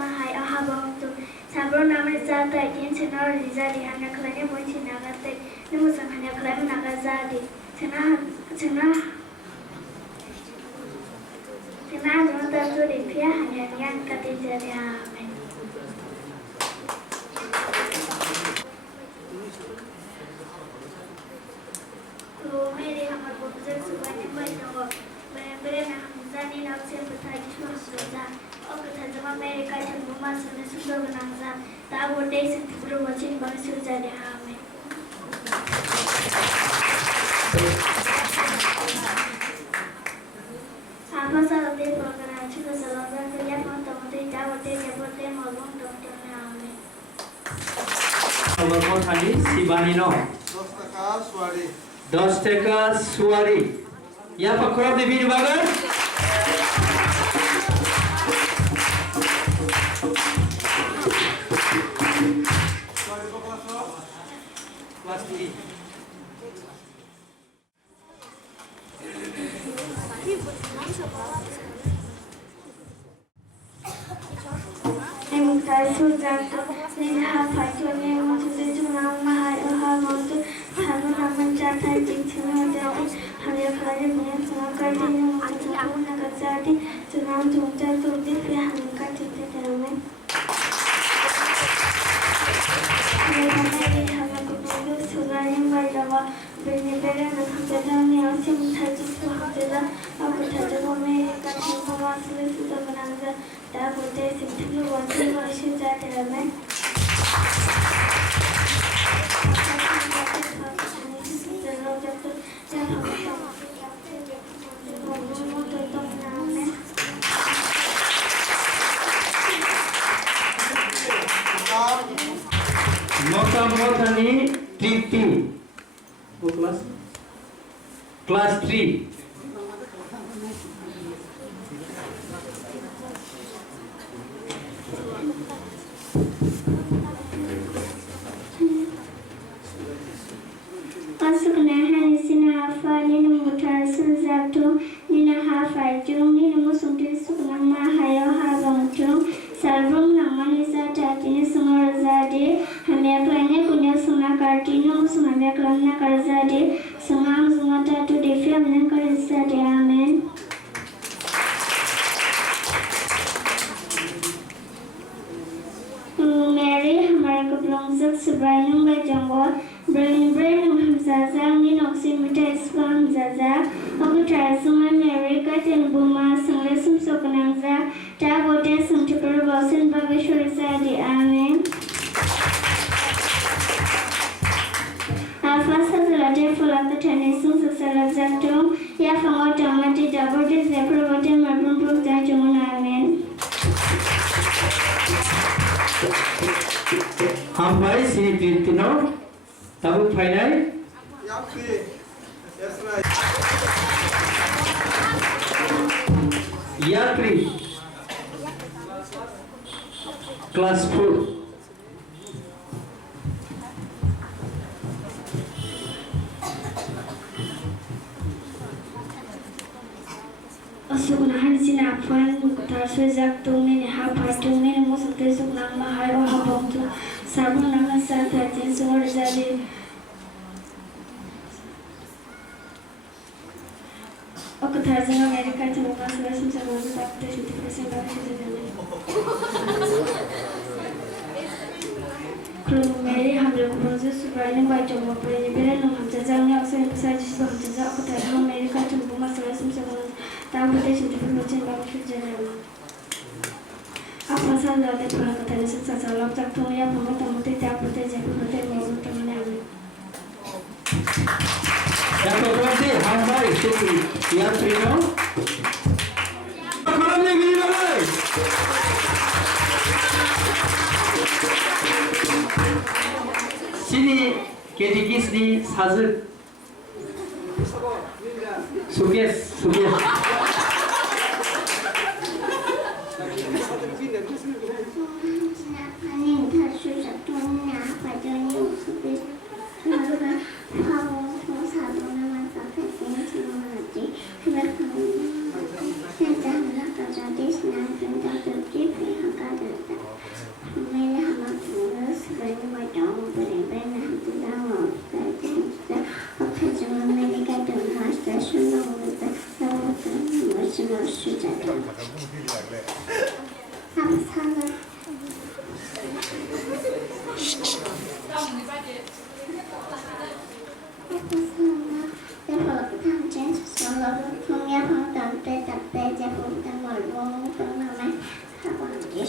Ahai, Ahai Baino Sabro Namre Zata, Insenor Rizadi, Hanaklani Mochi Nagate, Nimusan Hanaklani Nagazadi, Tena Nota to the Phiya Hanyan Katijadi. Amen. Mary Hamar Bobzak Subani Baino Bebagono Zani Nafsi Bataji Shwaza, Okatazama Mary Katan Bumas and Sudanza, Abo days in the watching Bansuzadi. Amen. Afasa of the program, she was a lot of the Yapon Tomate, Tower Day, about them or long Mwthangnai Sibanino 10 taka suari. Ya Pak Kurang di bini bagan. Kelas 3. Mokam Mwthangnai Trip 2. Class 3. Ahai sini Tino, tahu final? Yatri, class 4. Sugunahan sinapan tarswezak tungni hapa tungni musukte sugunang mahai o habontu sabun nama sata jin sumur jadi Okthazing America to Mokam lesson sabun takte shiti persen bashi jadi Kru Mary hamle kubonzu subrani baca mopre beren ham jajangnya aksen besar jisu ham jajak Okthazing America to Mokam lesson sabun tahu shiti persen bashi jadi Apa sahaja ada kalau kita ada sukses dalam jatuh ya pemerintah tidak berdesak berdesak mau berteman. Yang berarti Ahai sini yang Trino. Kalau ni gini bagai. Sini kedikis ni hazır. Sukses.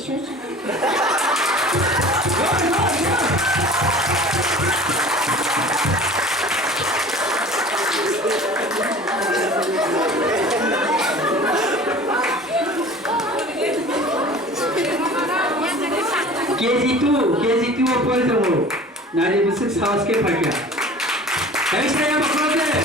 KG2 apa itu mu? Nari musik sawas ke pakai. Baik saya berkata.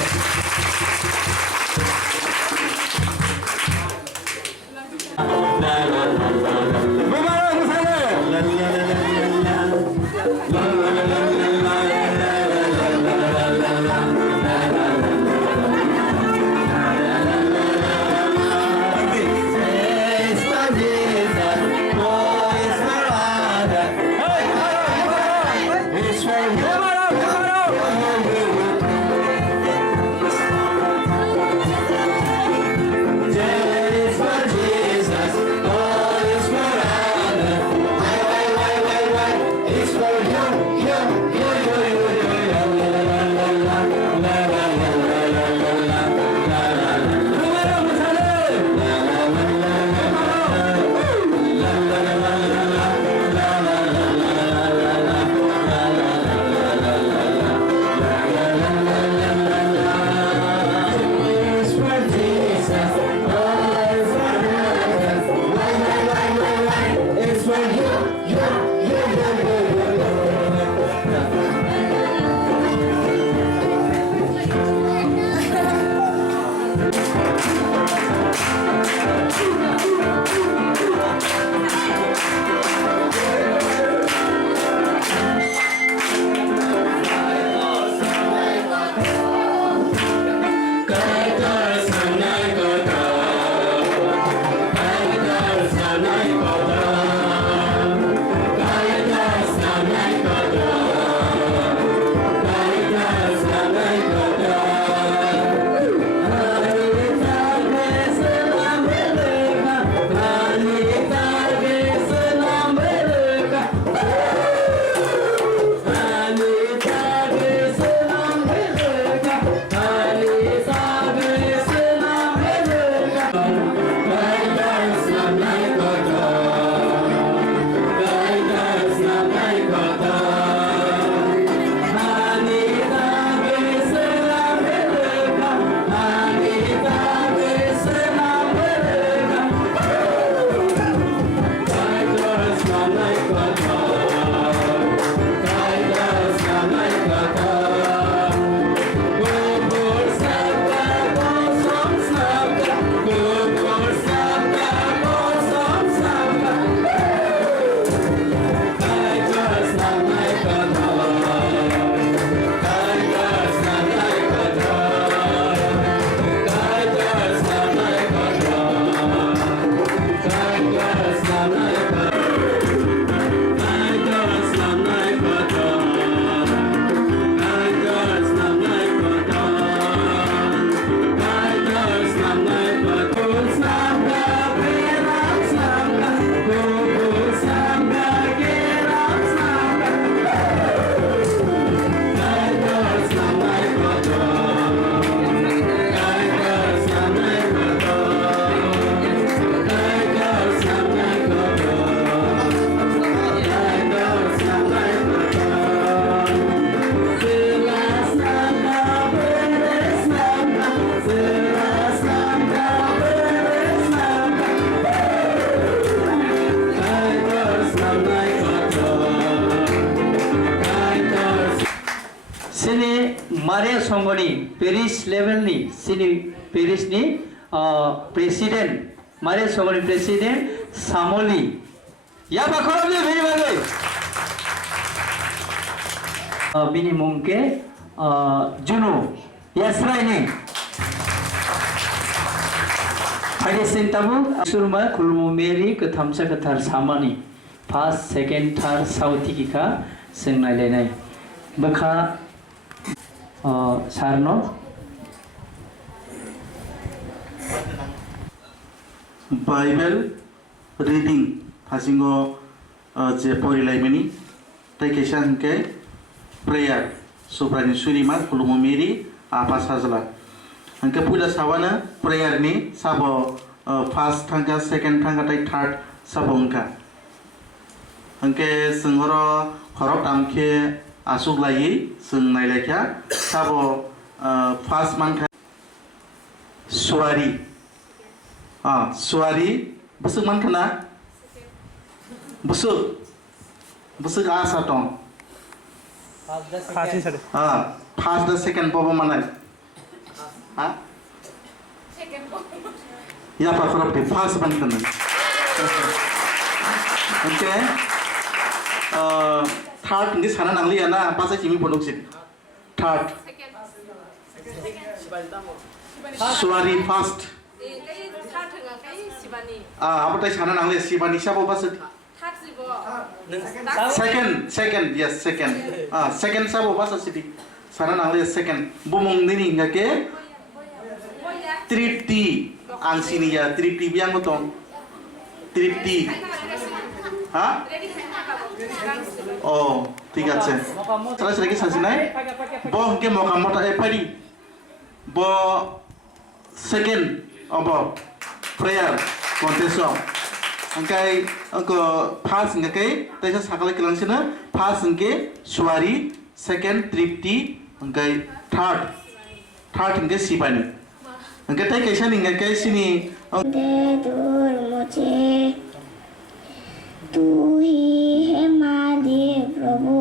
Songoni Paris level ni sini Paris ni president Mare Songoni president Samoli ya bakal dia very bagai minimum ke Juno yasra ini hari sentabu surma kulmu meri ke thamsa ke thar samani first second third sauti kika sengnai lenai bakha Sarno Bible reading hasingo je porilaimani tai kesan ke prayer sobrani surima kulumu meri apa sajala angka pula sawana prayer ni sabo first thangka second thangka tai third sabongka Angke senghoro khorok tamke asuk lai seng nailekya sabo first man suari suari busuk man kana busuk asa tong first the second popo manai ya pa khorok de first man kana okay third ini sana nangli ana pasa kimi ponok sit third suari first apa tai sana nangli sibani sabo pasa second yes second second sabo pasa siti sana nangli second bumung nini ngake tripti ang sini ya tripti biang utong tripti oh tiga sen terus lagi sasinai boh ke Mokam mota padi bo second bo prayer contest angkai angko pass ngakai taisa sakala kelang sina pass angke suari second tripti angkai third angke sibani angkai tai kaisa ningakai sini तू ही है हमारे प्रभु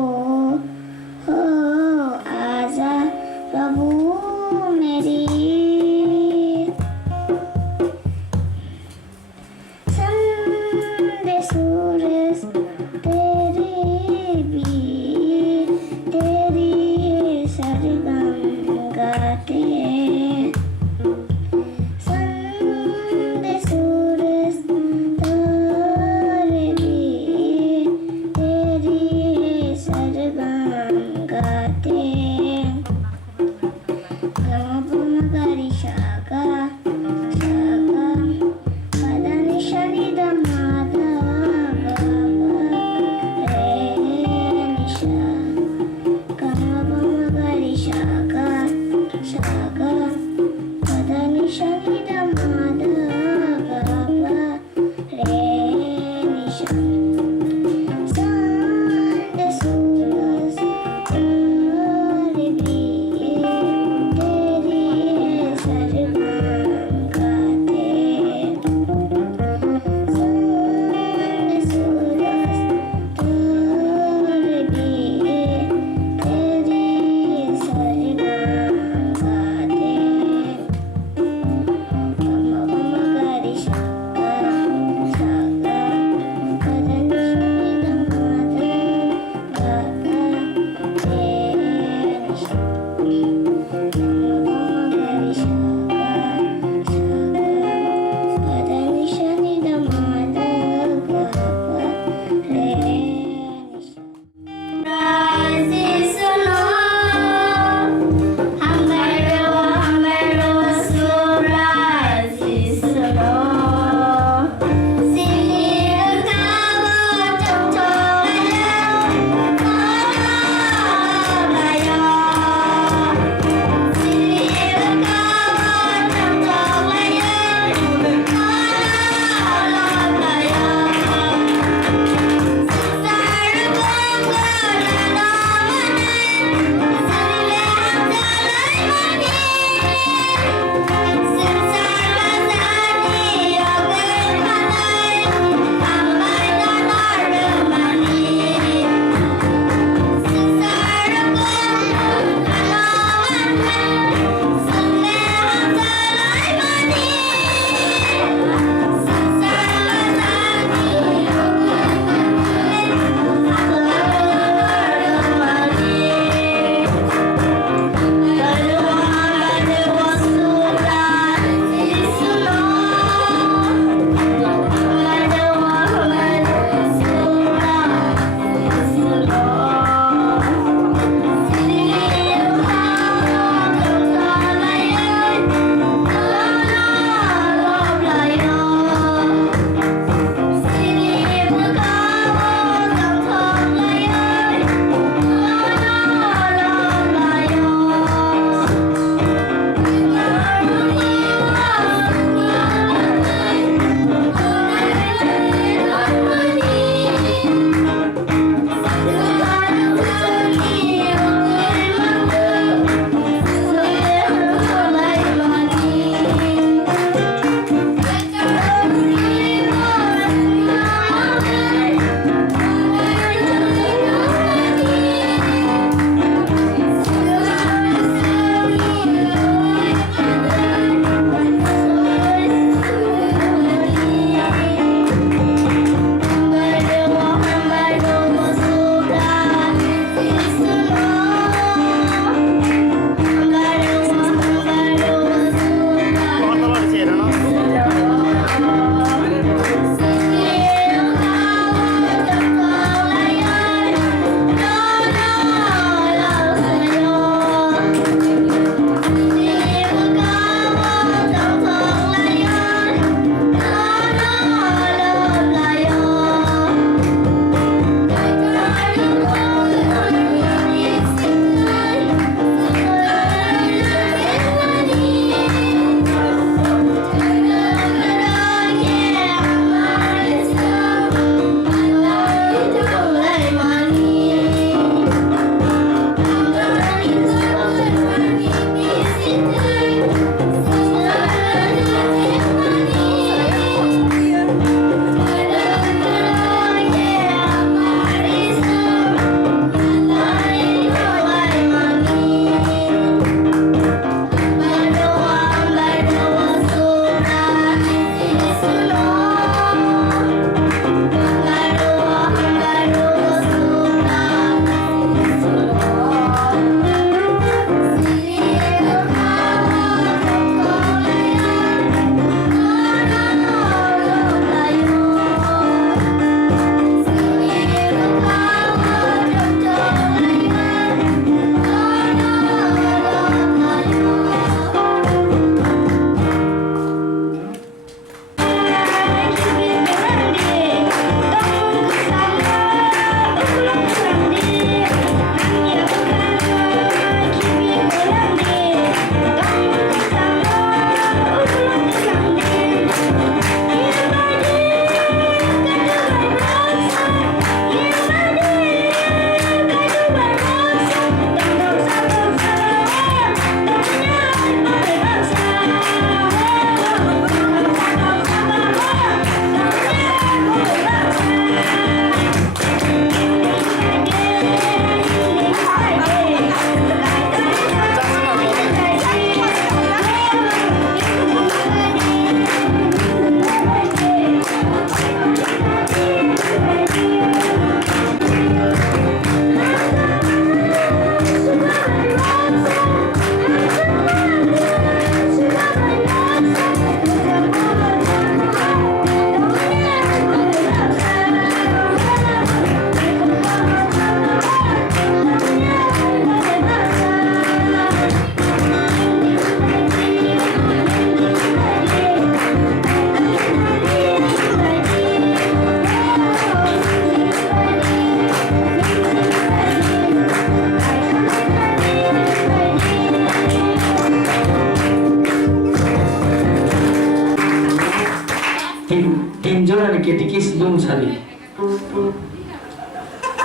हो आजा प्रभु मेरी संदे सूरज तेरे भी तेरी सरगम गाते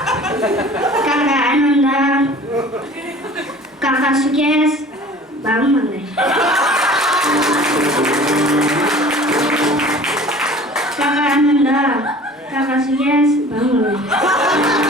Kakak Ananda, kakak sukses, Bang Mwthangnai. Kakak Ananda, kakak sukses, Bang Mwkthang.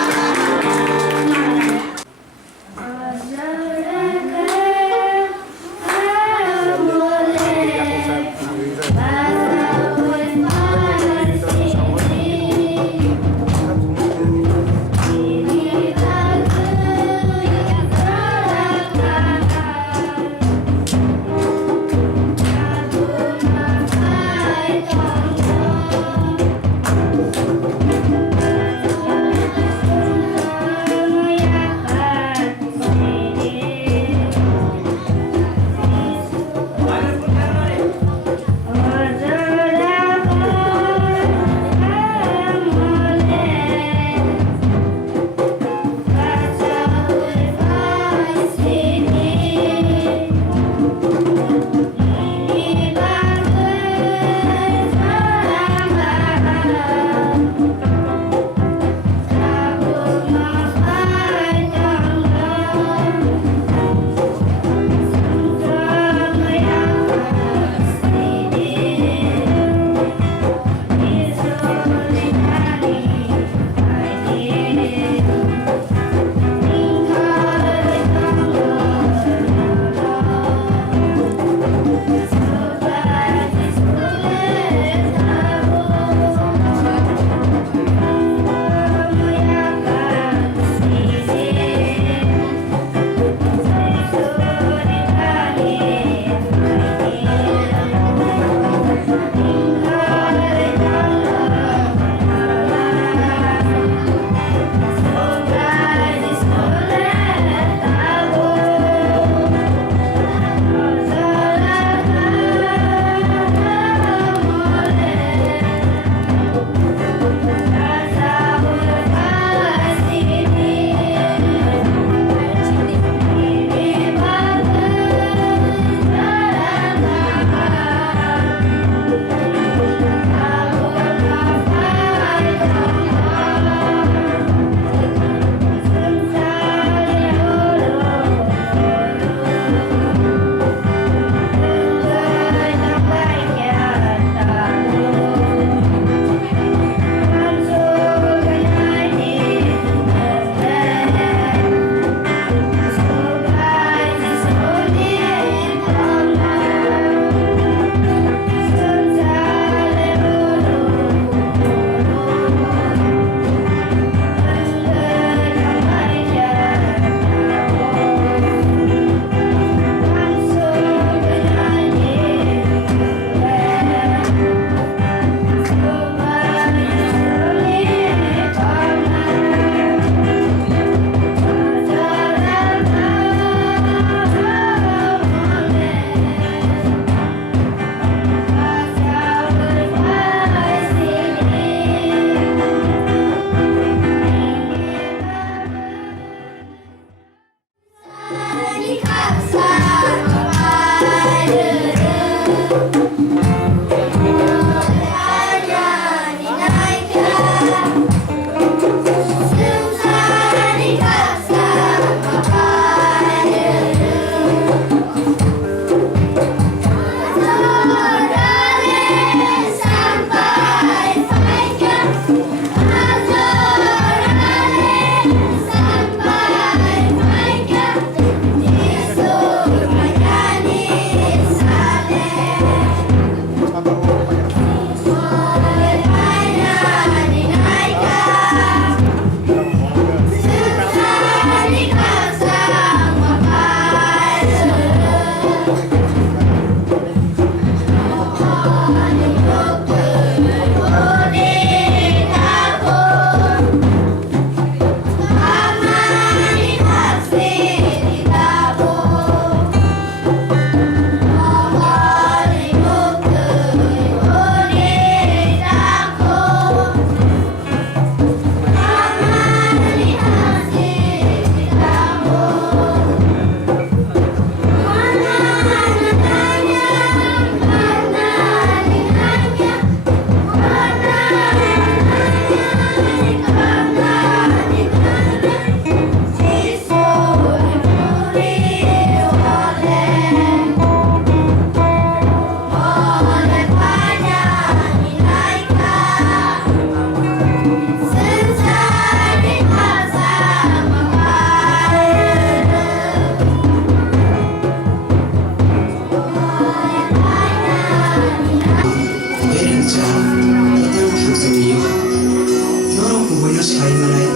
no sai malai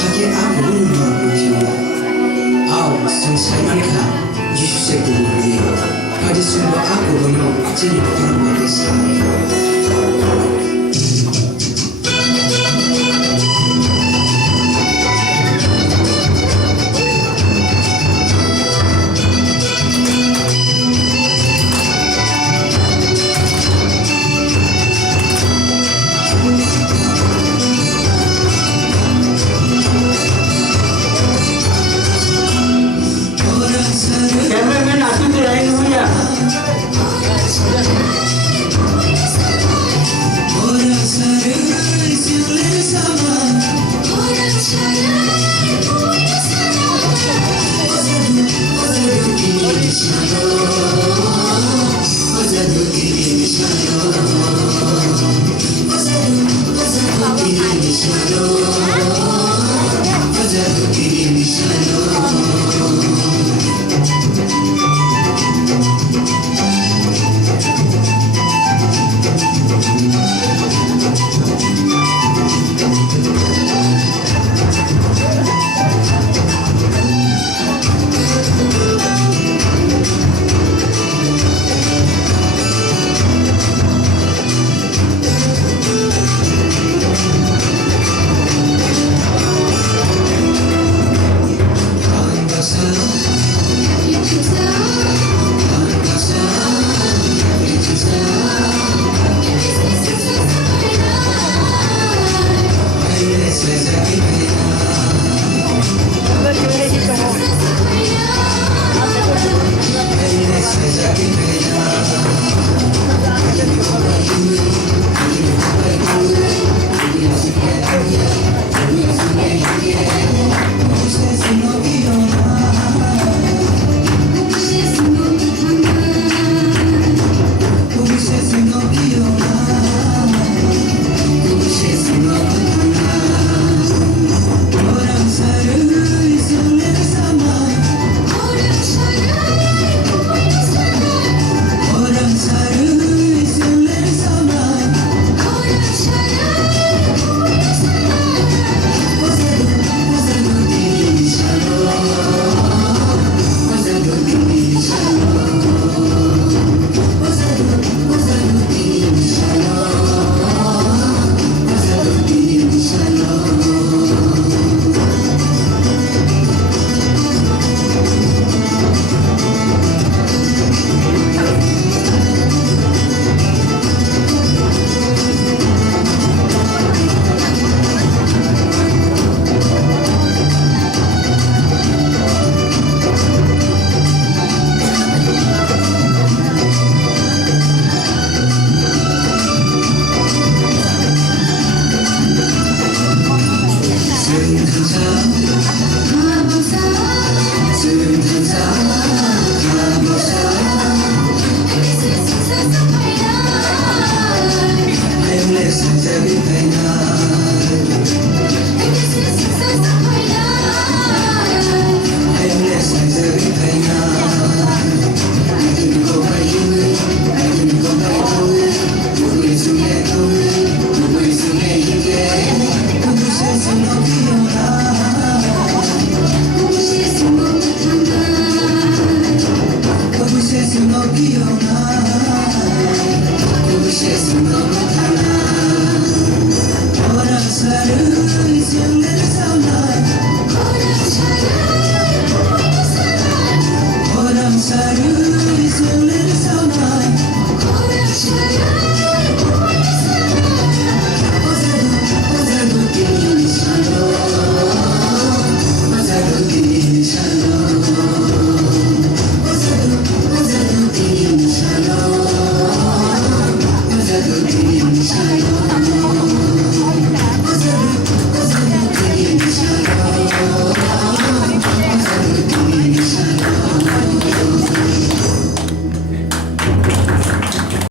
hake abo baino bebagono aw sang sai malka jisu se ko ni pada semua abo baino jadi perma desa Cameraman aku tu lain dulu ya. Let's